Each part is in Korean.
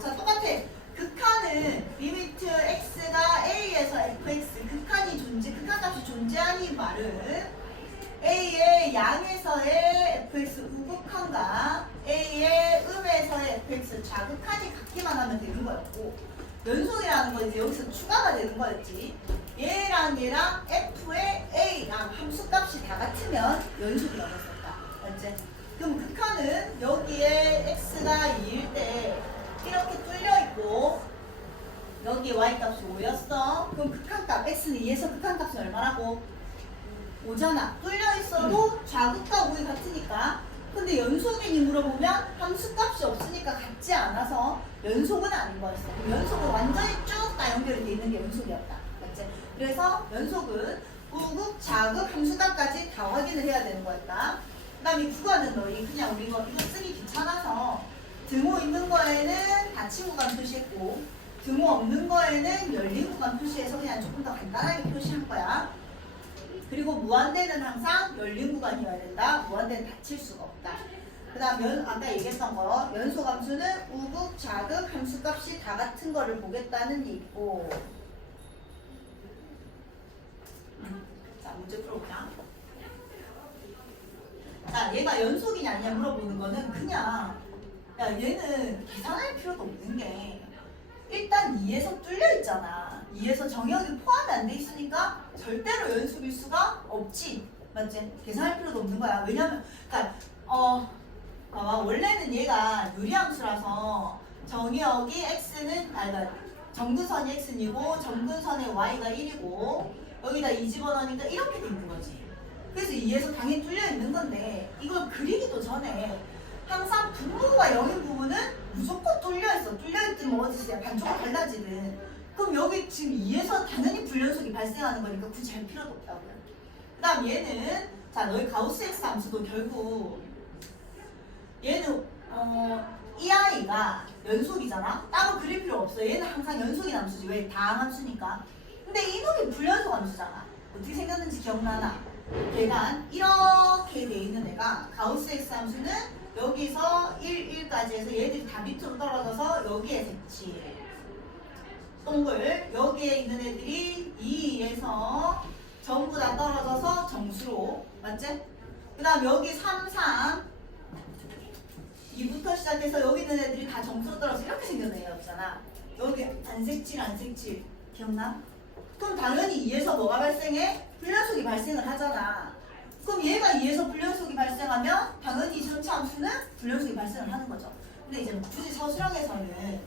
자, 똑같아. 극한은 리미트 x가 a에서 fx 극한이 존재, 극한 값이 존재하니 말은 a의 양에서의 fx 우극한과 a의 음에서의 fx 좌극한이 같기만 하면 되는 거였고 연속이라는 건 이제 여기서 추가가 되는 거였지. 얘랑 얘랑 f의 a랑 함수값이 다 같으면 연속이라고 했었다. 맞지? 그럼 극한은 여기에 x가 2일 때 이렇게 뚫려 있고 여기 y 값이 5였어. 그럼 극한값 x는 2에서 극한값이 얼마라고? 5잖아. 뚫려 있어도 좌극과 우이 같으니까. 근데 연속이니 물어보면 함수값이 없으니까 같지 않아서 연속은 아닌 거였어. 연속은 완전히 쭉 다 연결이 돼 있는 게 연속이었다. 맞지? 그래서 연속은 우극, 좌극, 함수값까지 다 확인을 해야 되는 거였다. 그 다음에 국어는 너희 그냥 우리 이거, 이거 쓰기 귀찮아서 등호 있는 거에는 닫힌 구간 표시했고 등호 없는 거에는 열린 구간 표시해서 그냥 조금 더 간단하게 표시한 거야. 그리고 무한대는 항상 열린 구간이어야 된다. 무한대는 닫힐 수가 없다. 그 다음 연, 아까 얘기했던 거 연속 함수는 우극, 좌극, 함수값이 다 같은 거를 보겠다는 음, 자 문제 풀어보자. 자 얘가 연속이냐 아니냐 물어보는 거는 그냥 야 얘는 계산할 필요도 없는 게 일단 2에서 뚫려 있잖아. 2에서 정역이 포함이 안 돼 있으니까 절대로 연속일 수가 없지. 맞지? 계산할 필요도 없는 거야. 왜냐면 그니까 어 봐봐. 원래는 얘가 유리함수라서 정역이 x는 아니 그러니까 정근선이 x이고 정근선의 y가 1이고 여기다 2 집어넣으니까 이렇게 돼 있는 거지. 그래서 2에서 당연히 뚫려 있는 건데 이걸 그리기도 전에 항상 분모가 0인 부분은 무조건 뚫려 있어. 뚫려 있든 뭐 어디서 반쪽으로 달라지든. 그럼 여기 지금 2에서 당연히 불연속이 발생하는 거니까 굳이 할 필요도 없다고요. 그 다음 얘는 자 너희 가우스 X 함수도 결국 얘는 어, 이 아이가 연속이잖아. 따로 그릴 필요 없어. 얘는 항상 연속인 함수지. 왜? 다항 함수니까. 근데 이놈이 불연속 함수잖아. 어떻게 생겼는지 기억나나? 걔가 이렇게 돼 있는 애가 가우스 X 함수는 여기서 1, 1까지 해서 얘들이 다 밑으로 떨어져서 여기에 색칠 동글 여기에 있는 애들이 2에서 전부 다 떨어져서 정수로 맞지? 그 다음 여기 3, 3 2부터 시작해서 여기 있는 애들이 다 정수로 떨어져서 이렇게 생긴 애였잖아 여기 안색칠 안색칠 기억나? 그럼 당연히 2에서 뭐가 발생해? 불연속이 발생을 하잖아 그럼 얘가 2에서 불연속이 발생하면 당연히 전체 함수는 불연속이 발생을 하는 거죠. 근데 이제 굳이 서술형에서는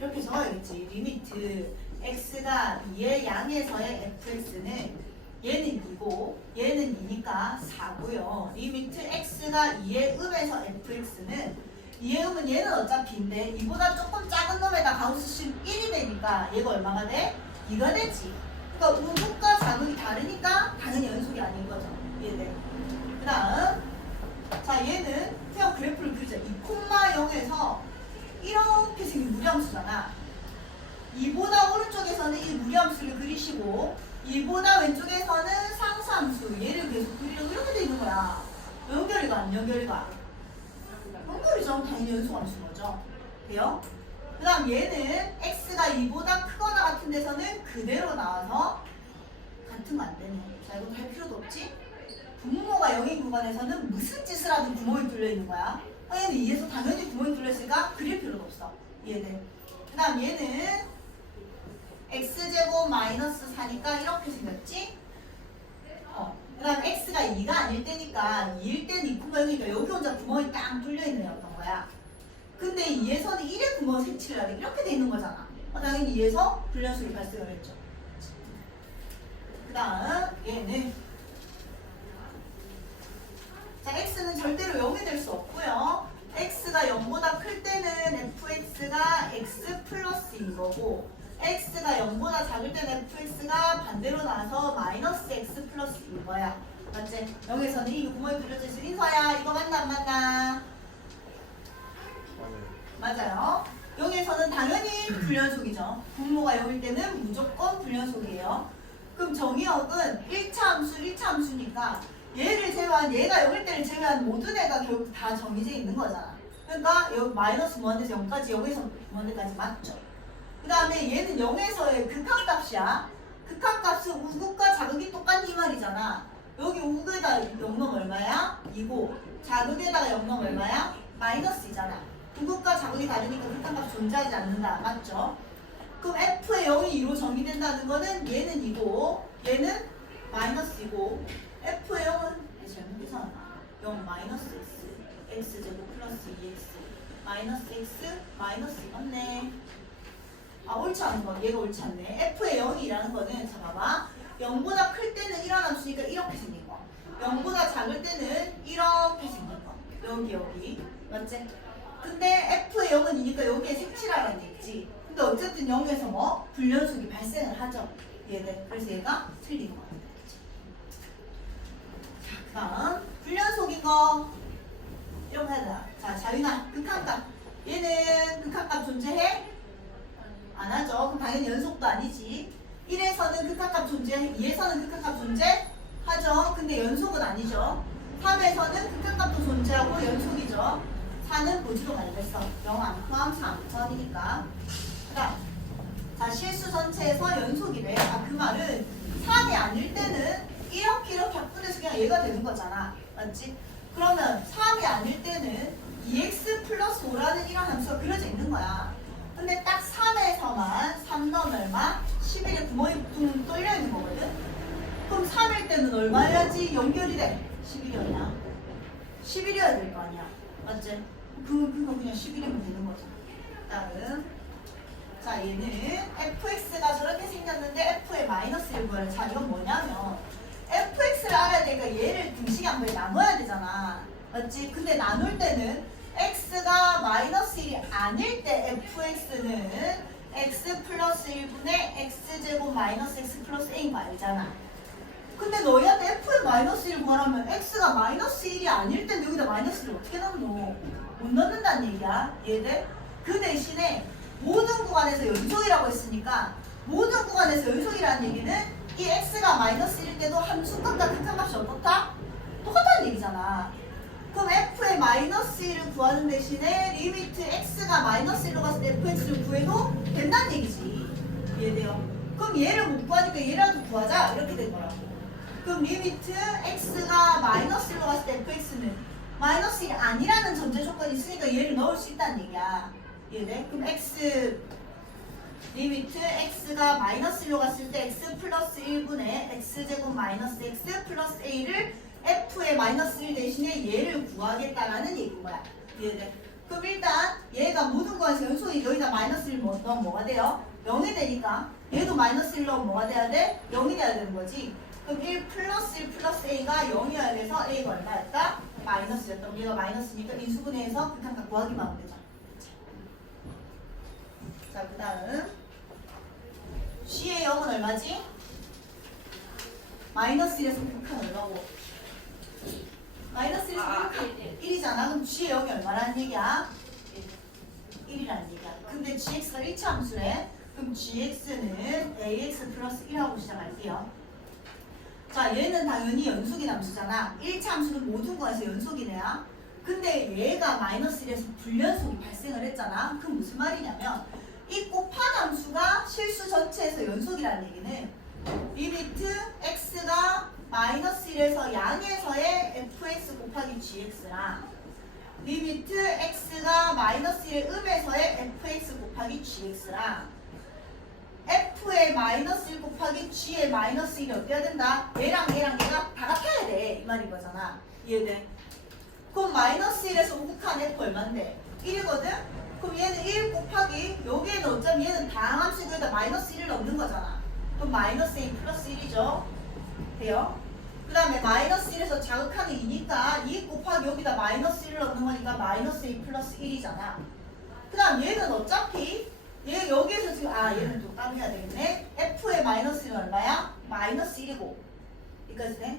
이렇게 적어야겠지. 리미트 x가 2의 양에서의 fx는 얘는 2고 얘는 2니까 4고요. 리미트 x가 2의 음에서 fx는 2의 음은 얘는 어차피 인데 2보다 조금 작은 놈에다 가우스식 1이 되니까 얘가 얼마가 돼? 2가 되지. 그러니까 우극과 자극이 다르니까 당연히 연속이 아닌 거죠. 이해돼? 그 다음 자 얘는 그냥 그래프를 그리자. 2,0에서 이렇게 생긴 무리함수잖아. 2보다 오른쪽에서는 이 무리함수를 그리시고 2보다 왼쪽에서는 상수함수 얘를 계속 그리려고 이렇게 돼 있는 거야. 연결이 가안 연결이 가 연결이죠. 당연히 연속함수인 거죠. 돼요? 그 다음 얘는 x가 2보다 크거나 같은 데서는 그대로 나와서 같은 거 안 되네. 자 이것도 할 필요도 없지 분모가 0인 구간에서는 무슨 짓을 하든 구멍이 뚫려 있는 거야. 당연히 2에서 당연히 구멍이 뚫려 있으니까 그릴 필요가 없어. 이해돼? 그 다음 얘는 x제곱 마이너스 4니까 이렇게 생겼지? 어. 그 다음 x가 2가 아닐 때니까 2일 때는 2, 0이니까 여기 혼자 구멍이 딱 뚫려 있는 애였던 거야. 근데 2에서는 1의 구멍 색칠을 하게 이렇게 돼 있는 거잖아. 어, 당연히 2에서 불연속이 발생을 했죠. 그 다음 얘는 자, x는 절대로 0이 될 수 없고요. x가 0보다 클 때는 fx가 x 플러스인 거고 x가 0보다 작을 때는 fx가 반대로 나와서 마이너스 x 플러스인 거야. 맞지? 0에서는 이 구멍이 뚫려져 있어. 인서야, 이거 맞나 안 맞나? 맞아요. 0에서는 당연히 불연속이죠. 분모가 0일 때는 무조건 불연속이에요. 그럼 정의역은 1차 함수, 1차 함수니까 얘를 제외한 얘가 0일 때를 제외한 모든 애가 결국 다 정해져 있는 거잖아. 그러니까 여기 마이너스 무한대에서 0까지 0에서 무한대까지 맞죠? 그 다음에 얘는 0에서의 극한값이야. 극한값은 우극과 자극이 똑같은 이 말이잖아. 여기 우극에다 0 넣으면 얼마야? 2고 자극에다가 0 넣으면 얼마야? 마이너스이잖아. 우극과 자극이 다르니까 극한값 존재하지 않는다. 맞죠? 그럼 F의 0이 2로 정의된다는 거는 얘는 2고 얘는 마이너스이고 F의 0은 잘못해서 0 마이너스 x x제곱 플러스 2x 마이너스 x 마이너스 맞네 아 옳지 않은 거 얘가 옳지 않네. F의 0이라는 거는 자 봐봐. 0보다 클 때는 이런 함수니까 이렇게 생긴 거. 0보다 작을 때는 이렇게 생긴 거. 여기 여기. 맞지? 근데 F의 0은 이니까 여기에 색칠하라는 얘기지. 근데 어쨌든 0에서 뭐? 불연속이 발생을 하죠. 얘네. 그래서 얘가 틀린 거야. 자 다음 불연 속인 거 이런 거 되나? 자 자윤아 극한값 얘는 극한값 존재해? 안 하죠. 그럼 당연히 연속도 아니지. 1에서는 극한값 존재, 2에서는 극한값 존재? 하죠. 근데 연속은 아니죠. 3에서는 극한값도 존재하고 연속이죠. 4는 보지도 말겠어. 0안 포함 3, 전이니까. 그다음 자 실수 전체에서 연속이래. 아, 그 말은 3이 아닐 때는 이렇게 이렇게 합분해서 그냥 얘가 되는 거잖아. 맞지? 그러면 3이 아닐 때는 2x 플러스 5라는 이런 함수가 그려져 있는 거야. 근데 딱 3에서만 3 넣으면 얼마? 11에 구멍이 붕 뚫려 있는 거거든? 그럼 3일 때는 얼마여야지 연결이 돼? 11이었냐? 11이어야 될 거 아니야. 맞지? 그, 그거 그냥 11이면 되는 거잖아. 다음. 자, 얘는 fx가 저렇게 생겼는데 f의 마이너스를 구하래. 자, 이건 뭐냐면 fx를 알아야 되니까 얘를 등식이 한 번에 나눠야 되잖아. 맞지? 근데 나눌 때는 x가 마이너스 1이 아닐 때 fx는 x 플러스 1분의 x제곱 마이너스 x 플러스 a인 거 알잖아. 근데 너희한테 f의 마이너스 1 구하라면 x가 마이너스 1이 아닐 때 여기다 마이너스 1을 어떻게 넣노? 못 넣는다는 얘기야. 얘들. 그 대신에 모든 구간에서 연속이라고 했으니까 모든 구간에서 연속이라는 얘기는 이 x가 마이너스 1일 때도 함수값과 극한값이 어떻다? 똑같다는 얘기잖아. 그럼 f의 마이너스 1을 구하는 대신에 리미트 x가 마이너스 1로 갔을 때 fx를 구해도 된다는 얘기지. 이해돼요? 그럼 얘를 못 구하니까 얘라도 구하자. 이렇게 된 거라고. 그럼 리미트 x가 마이너스 1로 갔을 때 fx는 마이너스 1이 아니라는 전제 조건이 있으니까 얘를 넣을 수 있다는 얘기야. 이해돼? 그럼 x 리미트 x가 마이너스 1로 갔을 때 x 플러스 1분의 x제곱 마이너스 x 플러스 a를 f의 마이너스 1 대신에 얘를 구하겠다라는 얘기인 거야. 이해돼? 그럼 일단 얘가 모든 거에서 연속이 여기다 마이너스 1 뭐- 넣으면 뭐가 돼요? 0이 되니까 얘도 마이너스 1 넣으면 뭐가 돼야 돼? 0이 돼야 되는 거지. 그럼 1 플러스 1 플러스 a가 0이어야 돼서 a가 얼마였다? 마이너스였다. 얘가 마이너스니까 인수분해해서 극한값 구하기만 하면 되죠. 자, 그 다음 C의 0은 얼마지? 마이너스 1에서 극한 얼마고? 마이너스 1에서 아, 극한 일, 일. 1이잖아. 그럼 G의 0이 얼마라는 얘기야? 1이라는 얘기야. 근데 GX가 1차 함수래. 그럼 GX는 AX 플러스 1하고 시작할게요. 자, 얘는 당연히 연속인 함수잖아. 1차 함수는 모든 거에서 연속이네야. 근데 얘가 마이너스 1에서 불연속이 발생을 했잖아. 그럼 무슨 말이냐면 이 곱한 함수가 실수 전체에서 연속이라는 얘기는 리미트 x가 마이너스 1에서 양에서의 fx 곱하기 gx랑 리미트 x가 마이너스 1의 음에서의 fx 곱하기 gx랑 f의 마이너스 1 곱하기 g의 마이너스 1이 어때야 된다? 얘랑 얘랑 얘가 다 같아야 돼. 이 말인 거잖아. 이해돼? 그럼 마이너스 1에서 우극한 f 얼만데? 1이거든? 그럼 얘는 1 곱하기 여기에는 어차피 얘는 다양한 식에다 마이너스 1을 넣는 거잖아. 그럼 마이너스 1 플러스 1이죠? 돼요? 그 다음에 마이너스 1에서 자극하는 2니까 2 곱하기 여기다 마이너스 1을 넣는 거니까 마이너스 2 플러스 1이잖아. 그 다음 얘는 어차피 얘 여기에서 지금 아 얘는 또 따로 해야 되겠네. F의 마이너스 1은 얼마야? 마이너스 1이고 여기까지 돼?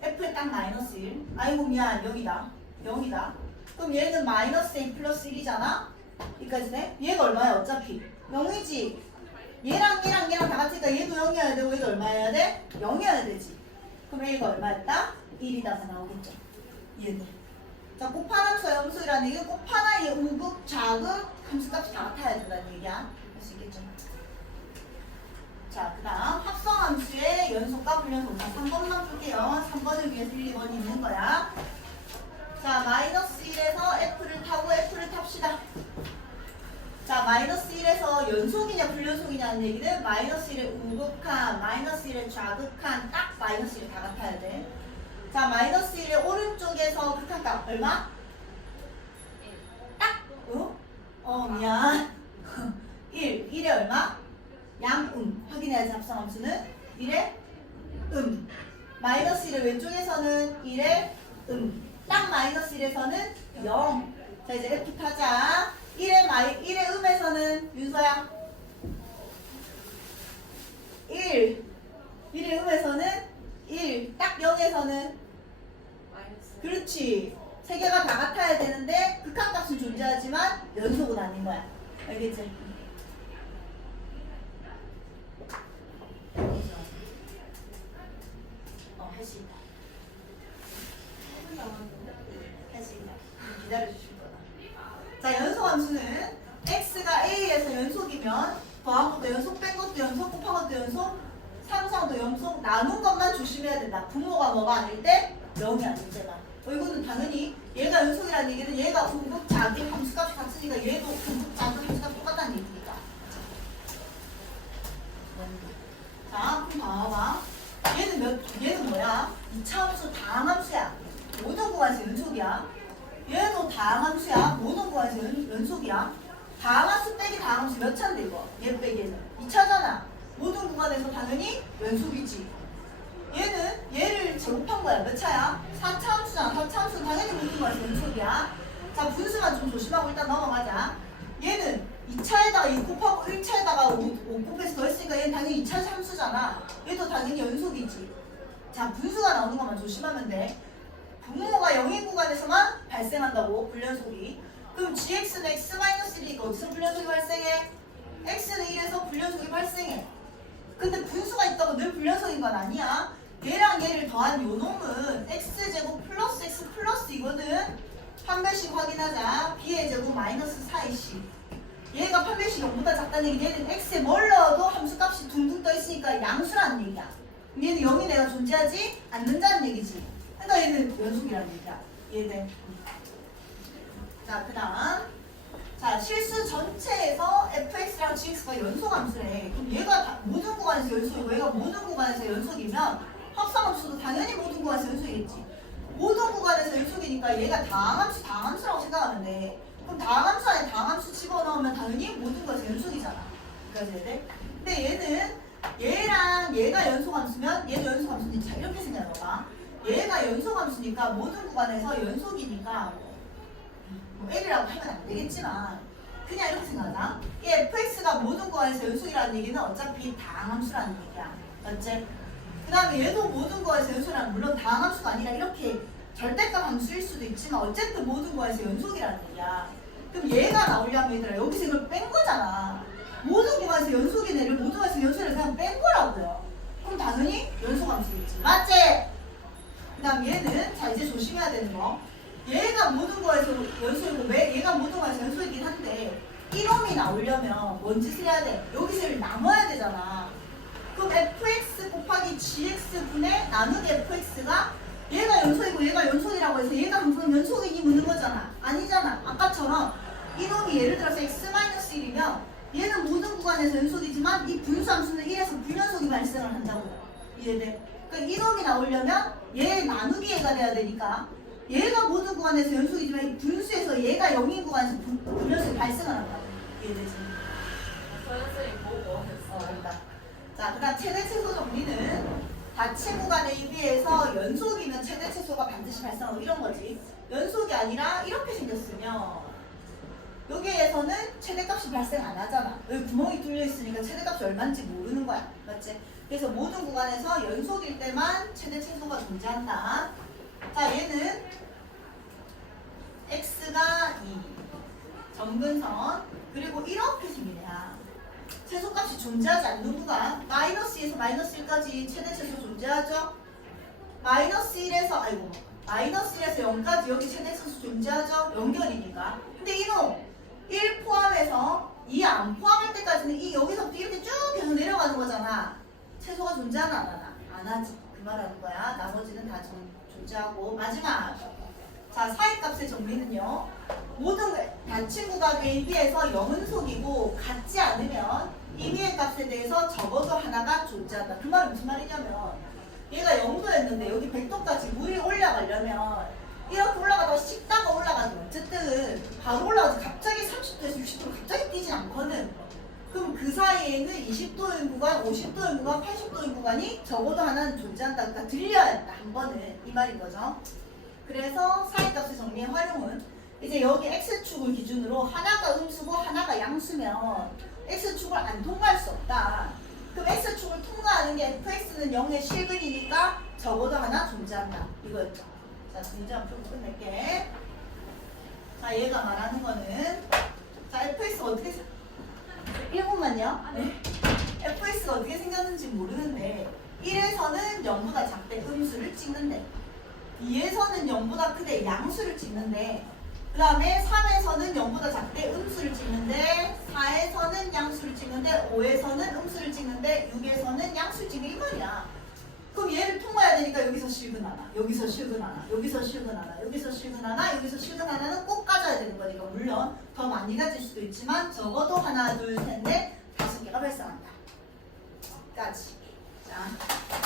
F의 딱 마이너스 1 아이고 미안 여기다 0이다 그럼 얘는 마이너스 1 플러스 1이잖아 돼? 얘가 얼마야 어차피 0이지 얘랑 얘랑 얘랑 다 같으니까 얘도 0이어야 되고 얘도 얼마여야 돼? 0이어야 되지 그럼 얘가 얼마였다? 1이다가 나오겠죠 이해돼 자, 곱하함수와 염수라는 얘기는 곱하나의 우극, 좌극 함수값이 다 같아야 된다는 얘기야. 아시겠죠? 자, 그 다음 합성함수의 연속과 불연속. 자, 3번만 볼게요. 3번을 위해서 1, 2번이 있는 거야. 자, 마이너스 1에서 F를 타고 F를 탑시다. 자, 마이너스 1에서 연속이냐 불연속이냐 하는 얘기는 마이너스 1의 우극한, 마이너스 1의 좌극한, 딱 마이너스 1이 다 같아야 돼. 자, 마이너스 1의 오른쪽에서 극한값 얼마? 딱, 어? 어, 미안. 1, 1에 얼마? 양 음. 확인해야지 합성함수는 1에 음. 마이너스 1의 왼쪽에서는 1에 음. 딱 마이너스 1에서는 0. 자, 이제 F 타자. 1의 마이, 1의 음에서는 윤서야. 1. 1의 음에서는 1. 딱 0에서는 마이너스 그렇지. 세 개가 다 같아야 되는데 극한값은 존재하지만 연속은 아닌 거야. 알겠지? 연속이면 더한 것도 연속, 뺀 것도 연속, 곱한 것도 연속, 상수함도 연속, 나눈 것만 조심해야 된다. 부모가 뭐가 아닐 때, 0이 아닐 때만. 어, 이거는 당연히 얘가 연속이라는 얘기는 얘가 궁극 자기 함수값이 같으니까 얘도 궁극 자기 함수값이 똑같다는 얘기니까. 자, 그럼 봐봐. 얘는 몇, 얘는 뭐야? 이차 함수 다항함수야. 모든 구간에서 연속이야. 얘도 다항함수야. 모든 구간에서 연, 연속이야. 다항함수 빼기 다항함수 몇 차인데 이거? 얘 빼기 얘는. 2차잖아. 모든 구간에서 당연히 연속이지. 얘는 얘를 제곱한 거야. 몇 차야? 4차 함수잖아. 4차 함수는 당연히 모든 구간에서 연속이야. 자, 분수만 좀 조심하고 일단 넘어가자. 얘는 2차에다가 2 곱하고 1차에다가 5, 5 곱해서 더했으니까 얘는 당연히 2차 함수잖아. 얘도 당연히 연속이지. 자, 분수가 나오는 것만 조심하면 돼. 분모가 0인 구간에서만 발생한다고, 불연속이. 그럼 gx는 x-1이니까 어디서 불연속이 발생해? x는 1에서 불연속이 발생해. 근데 분수가 있다고 늘 불연속인 건 아니야. 얘랑 얘를 더한 요 놈은 x제곱 플러스 x 플러스 이거는 판별식 확인하자. b의 제곱 마이너스 4이씩. 얘가 판별식이 0보다 작다는 얘기 얘는 x에 뭘 넣어도 함수값이 둥둥 떠 있으니까 양수라는 얘기야. 얘는 0이 내가 존재하지 않는다는 얘기지. 그러니까 얘는 연속이라는 얘기야. 얘네. 자, 그 다음. 자, 실수 전체에서 fx랑 gx가 연속함수래. 그럼 얘가 다- 모든 구간에서 연속이고 얘가 모든 구간에서 연속이면 합성함수도 당연히 모든 구간에서 연속이겠지. 모든 구간에서 연속이니까 얘가 다항함수, 다항함수라고 생각하면 돼. 그럼 다항함수 안에 다항함수 집어넣으면 당연히 모든 구간에서 연속이잖아. 그래서 얘들. 근데 얘는 얘랑 얘가 연속함수면 얘도 연속함수니 자 이렇게 생각해봐. 얘가 연속함수니까 모든 구간에서 연속이니까 뭐 L이라고 하면 안 되겠지만 그냥 이렇게 생각하자. 이 fx가 모든 구간에서 연속이라는 얘기는 어차피 다항함수라는 얘기야. 맞지? 그 다음에 얘도 모든 구간에서 연속이라는 물론 다항함수가 아니라 이렇게 절대값 함수일 수도 있지만 어쨌든 모든 구간에서 연속이라는 얘기야. 그럼 얘가 나오려면 얘들아 여기서 이걸 뺀 거잖아. 모든 구간에서 연속인 애를 모든 구간에서 연속을 그냥 뺀 거라고요. 그럼 당연히 연속함수겠지. 맞지? 그 다음 얘는 자 이제 조심해야 되는 거 얘가 모든 거에서 연속이고 왜 얘가 모든 거에서 연속이긴 한데 이놈이 나오려면 뭔 짓을 해야 돼? 여기서 를 나눠야 되잖아. 그럼 fx 곱하기 gx분의 나누기 fx가 얘가 연속이고 얘가 연속이라고 해서 얘가 항상 연속이니 묻는 거잖아. 아니잖아. 아까처럼 이놈이 예를 들어서 x-1이면 얘는 모든 구간에서 연속이지만 이 분수함수는 1에서 불연속이 발생을 한다고. 이해돼? 그러니까 이놈이 나오려면 얘 나누기 얘가 돼야 되니까 얘가 모든 구간에서 연속이지만 이 분수에서 얘가 0인 구간에서 분- 불연속이 발생을 한다 이해되지? 선생님 보고 어. 여기다. 자, 그다음 최대 최소 정리는 닫힌 구간에 비해서 연속이면 최대 최소가 반드시 발생하고 이런 거지. 연속이 아니라 이렇게 생겼으면 여기에서는 최대값이 발생 안 하잖아. 여기 구멍이 뚫려 있으니까 최대값이 얼마인지 모르는 거야. 맞지? 그래서 모든 구간에서 연속일 때만 최대 최소가 존재한다. 자, 얘는 x가 2, 점근선, 그리고 이렇게 생기냐. 최소값이 존재하지 않는 구간 마이너스 2에서 마이너스 1까지 최대 최소 존재하죠? 마이너스 1에서 아이고 마이너스 1에서 0까지 여기 최대선수 존재하죠? 연결이니까. 근데 이놈 1 포함해서 2 안 포함할 때까지는 이 여기서부터 이렇게 쭉 계속 내려가는 거잖아. 최소가 존재하나 안 하나? 안 하지. 그 말하는 거야. 나머지는 다 존- 존재하고 마지막. 자, 사이값의 정리는요. 모든 단친 구각 A, B에서 0은 속이고 같지 않으면 임의의 값에 대해서 적어도 하나가 존재한다. 그 말은 무슨 말이냐면 얘가 0도였는데 여기 100도까지 물이 올라가려면 이렇게 올라가다가 식다가 올라가는 거야. 어쨌든 바로 올라가서 갑자기 30도에서 60도로 갑자기 뛰진 않거든. 그럼 그 사이에는 20도인 구간, 50도인 구간, 80도인 구간이 적어도 하나는 존재한다. 그러니까 들려야 한다. 한 번은. 이 말인 거죠. 그래서 사이값의 정리의 활용은 이제 여기 x축을 기준으로 하나가 음수고 하나가 양수면 x축을 안 통과할 수 없다. 그럼 x축을 통과하는 게 fx는 0의 실근이니까 적어도 하나 존재한다. 이거였죠. 자, 한번 풀고 끝낼게. 자, 얘가 말하는 거는 자, fx 어떻게 생 1분만요. 네. fx가 어떻게 생겼는지 모르는데 1에서는 0보다 작대 음수를 찍는데 2에서는 0보다 크대 양수를 찍는데 그 다음에 3에서는 0보다 작대 음수를 찍는데 4에서는 양수를 찍는데 5에서는 음수를 찍는데 6에서는 양수를 찍는 이 말이야 그럼 얘를 통과해야 되니까 여기서 실근 하나 여기서 실근 하나 여기서 실근 하나 여기서 실근 하나 여기서 실근 하나는 꼭 가져야 되는 거니까 물론 더 많이 가질 수도 있지만 적어도 하나 둘 셋 넷 다섯 개가 발생한다. 까지. 자